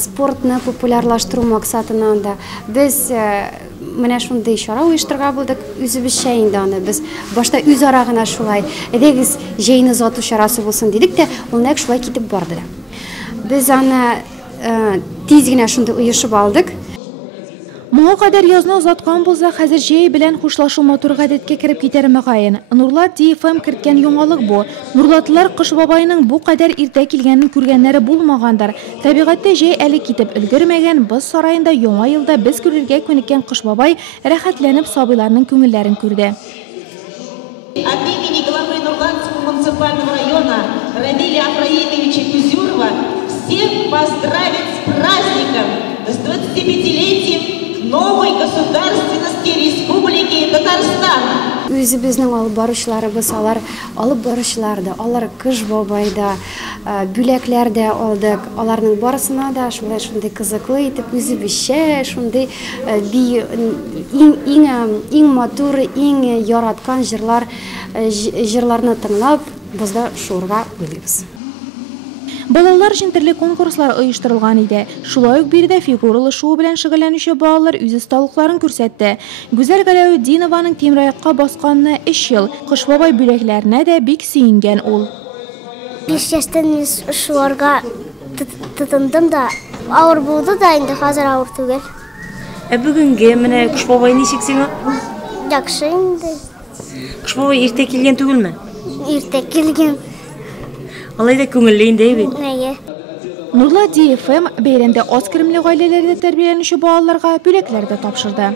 Спортны популярлаштыру максатынан да без менә шундый чара оештырырга булдык. Үзебезчә инде аны без башта үз ара гына шулай әйдәгез җәйне озату чарасы булсын дидек тә, ул нәкъ шулай китеп барды. Без аны тиз генә шундый оешып алдык. Моңа кадәр язны озаткан булса, хәзер җәй белән хушлашу матур гадәткә кереп китәр мөгаен. Нурлат ДФМ керткән яңалык бу. Нурлатлар Кыш бабайның бу кадәр иртә килгәнен күргәннәре булмагандыр. Табигатьтә җәй әле китеп өлгермәгән, боз сараенда яңа елда без күрергә күнеккән Кыш бабай рәхәтләнеп сабыйларның күңелләрен күрде. От имени главы Нурлатского муниципального района Равиля Афраимовича Кузюрова всех поздравить с праздником, с 25-летием новой государственности Республики Татарстан. Үзебезнең алып баручыларыбыз, алып баручыларда, алар Кыш бабайда бүләкләрдә алдык. Аларның барысына да шундый кызыклы итеп үзебезчә шундый иң матур, иң яраткан җырларны тыңлап, без дә шуырга уйлыйбыз. Балалар өчен төрле конкурслар оештырылган иде. Шулай ук биредә фигуралы шоу белән шөгыльләнүче балалар үз осталыкларын күрсәтте. Гүзәл Галәүдинованың Тимраякка басканына 3 ел, Кыш бабай бүләкләренә дә бик сөенгән ул. 5 яшьтән шуларга тотындым да, авыр булды да, инде хәзер авыр түгел. Бүгенге менә Кыш бабай ничек сиңа? Яхшы инде. Кыш бабай иртә килгән түгелме? Иртә килгән. Алай да күңелле инде бит. Әйе. Нурлат ДФМ бәйрәмдә аз керемле гаиләләрдә тәрбияләнүче балаларга бүләкләр дә тапшырды.